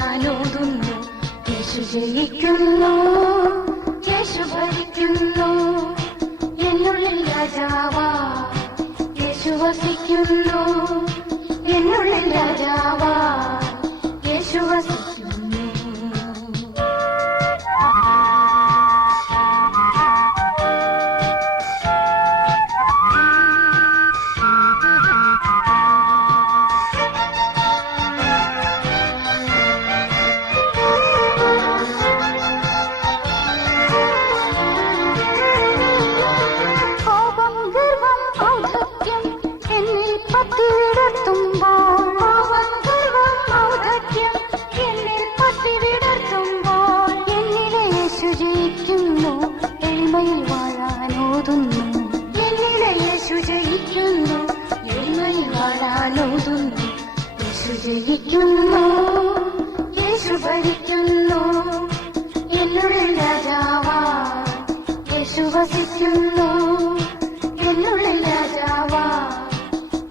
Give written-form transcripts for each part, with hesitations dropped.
വാഴാനോതുന്നു. യേശു ജയിക്കുന്നു, യേശു ഭരിക്കുന്നു, എന്നുള്ളിൽ രാജാവാ യേശു വസിക്കുന്നു, എന്നുള്ളിൽ രാജാവാ യേശു വസിക്കുന്നു. എളിമയിൽ വാഴാനോതുന്നു, എന്നിലെ യേശു ജയിക്കുന്നു, എളിമയിൽ വാഴാനോതുന്നു. യേശു ജയിക്കുന്നു, യേശു ഭരിക്കുന്നു, എന്നുള്ളിൽ രാജാവാ യേശു വസിക്കുന്നു, എന്നുള്ളിൽ രാജാവാ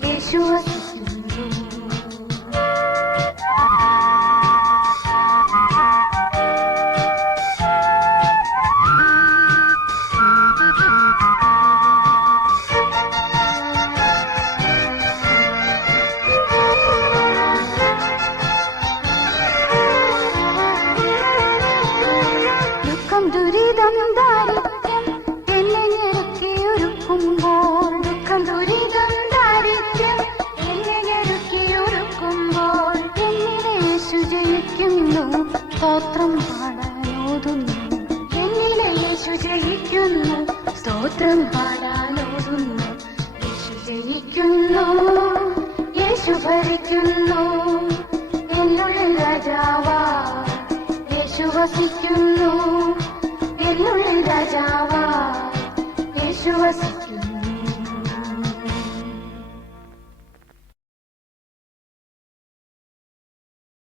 യേശു വസിക്കുന്നു. ദുരിതം ദാരിദ്ര്യം എന്നെ ഞെരുക്കിയൊരുക്കുമ്പോൾ, ദുഃഖം ദുരിതം ദാരിദ്ര്യം എന്നെ ഞെരുക്കിയൊരുക്കുമ്പോൾ, എന്നിലെ യേശു ജയിക്കുന്നു, സ്തോത്രം പാടാനോതുന്നു, എന്നിലെ യേശു ജയിക്കുന്നു, സ്തോത്രം പാടാനോതുന്നു. യേശു ജയിക്കുന്നു, യേശു ഭരിക്കുന്നു, എന്നുള്ളിൽ രാജാവാ യേശു വസിക്കുന്നു,